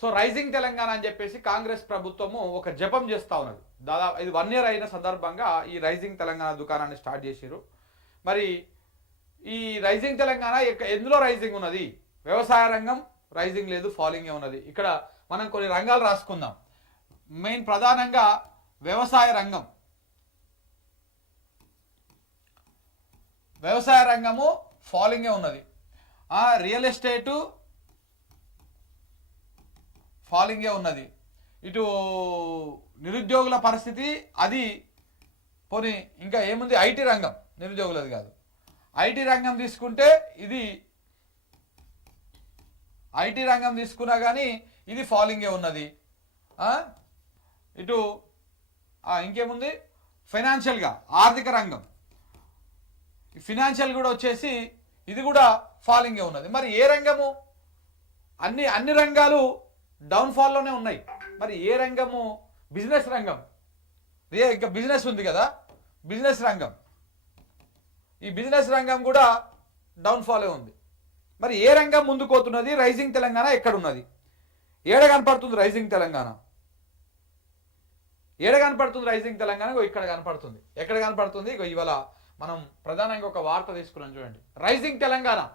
So rising Telangana అని చెప్పేసి కాంగ్రెస్ ప్రభుత్వము ఒక జపం చేస్తూ ఉన్నది. దాదాపు ఇది 1 ఇయర్ అయిన సందర్భంగా ఈ రైజింగ్ తెలంగాణ దుకాణాన్ని స్టార్ట్ చేసిరు. మరి ఈ రైజింగ్ తెలంగాణ ఎందులో రైజింగ్ ఉన్నది? వ్యవసాయ రంగం రైజింగ్ లేదు, ఫాలింగే ఉన్నది. ఇక్కడ మనం కొన్ని రంగాలు రాసుకుందాం. మెయిన్ ప్రధానంగా వ్యవసాయ రంగం, వ్యవసాయ రంగము ఫాలింగే ఉన్నది. రియల్ ఎస్టేటు ఫాలింగే ఉన్నది. ఇటు నిరుద్యోగుల పరిస్థితి అది పోనీ, ఇంకా ఏముంది, ఐటీ రంగం, నిరుద్యోగులది కాదు, ఐటీ రంగం తీసుకుంటే ఇది, ఐటీ రంగం తీసుకున్నా కానీ ఇది ఫాలింగే ఉన్నది. ఇటు ఇంకేముంది, ఫైనాన్షియల్గా ఆర్థిక రంగం, ఫినాన్షియల్ కూడా వచ్చేసి ఇది కూడా ఫాలింగే ఉన్నది. మరి ఏ రంగము? అన్ని రంగాలు డౌన్ఫాల్లోనే ఉన్నాయి. మరి ఏ రంగము? బిజినెస్ రంగం, ఇంకా బిజినెస్ ఉంది కదా, బిజినెస్ రంగం, ఈ బిజినెస్ రంగం కూడా డౌన్ఫాలే ఉంది. మరి ఏ రంగం ముందుకు పోతున్నది? రైజింగ్ తెలంగాణ ఎక్కడున్నది? ఏడ కనపడుతుంది రైజింగ్ తెలంగాణ? ఏడ కనపడుతుంది రైజింగ్ తెలంగాణ? ఇక్కడ కనపడుతుంది. ఎక్కడ కనపడుతుంది? ఇవాళ మనం ప్రధానంగా ఒక వార్త తీసుకున్నాం చూడండి. రైజింగ్ తెలంగాణ